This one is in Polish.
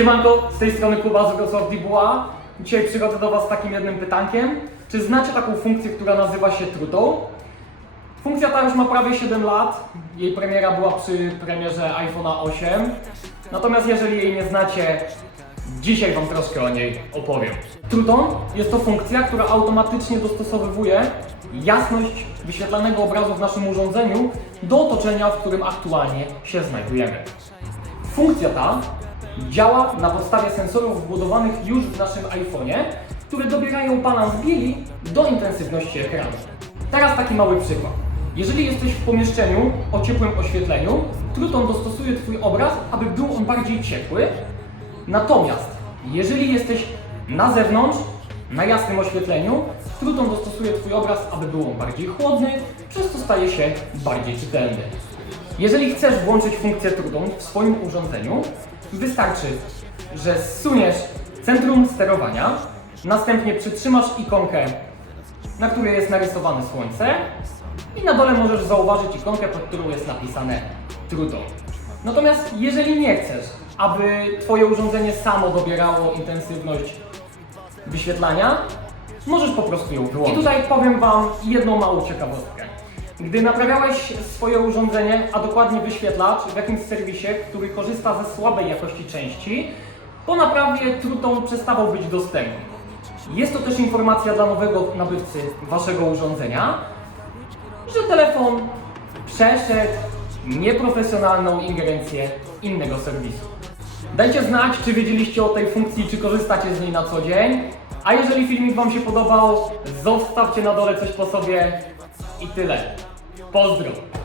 Siemanko, z tej strony Kuba z Wrocław. Dzisiaj przychodzę do Was z takim jednym pytankiem. Czy znacie taką funkcję, która nazywa się trutą? Funkcja ta już ma prawie 7 lat. Jej premiera była przy premierze iPhone'a 8. Natomiast jeżeli jej nie znacie, dzisiaj Wam troszkę o niej opowiem. Truton jest to funkcja, która automatycznie dostosowywuje jasność wyświetlanego obrazu w naszym urządzeniu do otoczenia, w którym aktualnie się znajdujemy. Funkcja ta działa na podstawie sensorów wbudowanych już w naszym iPhone'ie, które dobierają balans bieli do intensywności ekranu. Teraz taki mały przykład. Jeżeli jesteś w pomieszczeniu o ciepłym oświetleniu, Truton dostosuje Twój obraz, aby był on bardziej ciepły. Natomiast jeżeli jesteś na zewnątrz, na jasnym oświetleniu, Truton dostosuje Twój obraz, aby był on bardziej chłodny, przez co staje się bardziej czytelny. Jeżeli chcesz włączyć funkcję Truton w swoim urządzeniu, wystarczy, że zsuniesz centrum sterowania, następnie przytrzymasz ikonkę, na której jest narysowane słońce i na dole możesz zauważyć ikonkę, pod którą jest napisane Truton. Natomiast jeżeli nie chcesz, aby Twoje urządzenie samo dobierało intensywność wyświetlania, możesz po prostu ją wyłączyć. I tutaj powiem Wam jedną małą ciekawostkę. Gdy naprawiałeś swoje urządzenie, a dokładnie wyświetlacz w jakimś serwisie, który korzysta ze słabej jakości części, po naprawie Truton przestawał być dostępny. Jest to też informacja dla nowego nabywcy Waszego urządzenia, że telefon przeszedł nieprofesjonalną ingerencję innego serwisu. Dajcie znać, czy wiedzieliście o tej funkcji, czy korzystacie z niej na co dzień. A jeżeli filmik Wam się podobał, zostawcie na dole coś po sobie i tyle. Pozdro!